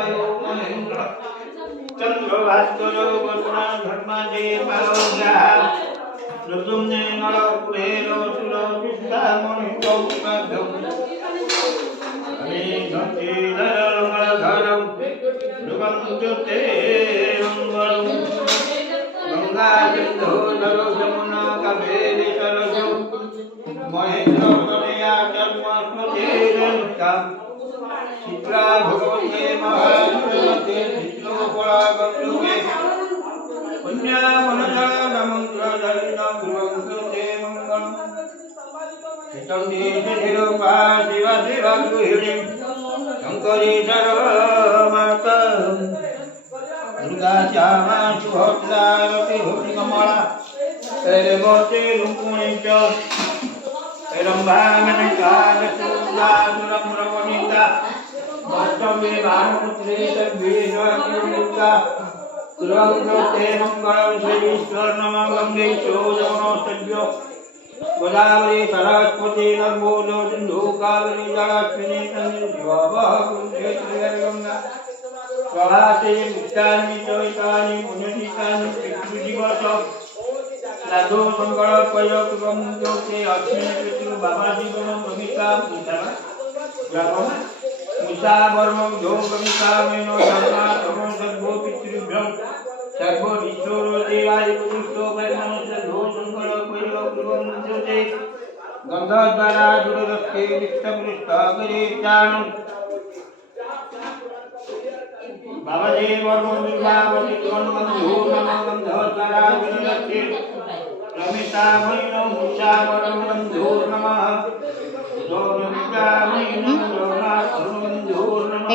वायु महेन्द्र चंद्र भास्कर वरुण धर्मादे पावग्रह ऋतुम्ने नर कुबेर सुर विद्या मणि गौतम अने धन्ते धरम ध्रुवंजुते मंगलम गंगा सिंधु नरो यमुना कावेरी सरस्वती महेन्द्र तनया जन्मस्मृतिरेणुका चित्रा भगवते महाश्रमते विष्णुपुरागम्युगे पुण्या मनसानमन्त्रदलिन गुरुवंशते मंगलम् चण्डी शिशिरूपा शिवा शिवा गृहिणी शङ्करी सर्वमाता दुर्गा श्यामा सुभद्रारति भूतिकमला तैरवती रुक्मिणी च रंभागनिकागसुरासुरम्रवनिता अष्टमी भानुपुत्री तद्वीरयुक्ता सुरंगते मंगलम श्रीश्वर नमः गंगे चोदनो सद्यो गोदावरी सरस्वती नर्मदो सिंधु कावेरी जलाश्विनी गंगा प्रभाते मुक्तानि चैतानि पुण्यतीर्थानि पितृदिवस साधु मंगल प्रयोगम ज्योति अश्विनी पितृ बाबा जीवन प्रमिता मुसा वर्म जो प्रमिता मेनो धर्मा तमो सद्भो पितृभ्यं सर्वो ईश्वर देवाय पुरुषो वैमनस्य धो मंगल प्रयोगम ज्योति गंगा द्वारा दुरस्ते विष्टपुष्टागरे चाणं बाबा जी वर्म दुर्गावती गणबंधु नमः गंधर्वरा विनरते रमिता मयिनो मुषा वरम बंधु नमः रमिता मयिनो लोना बंधु नमः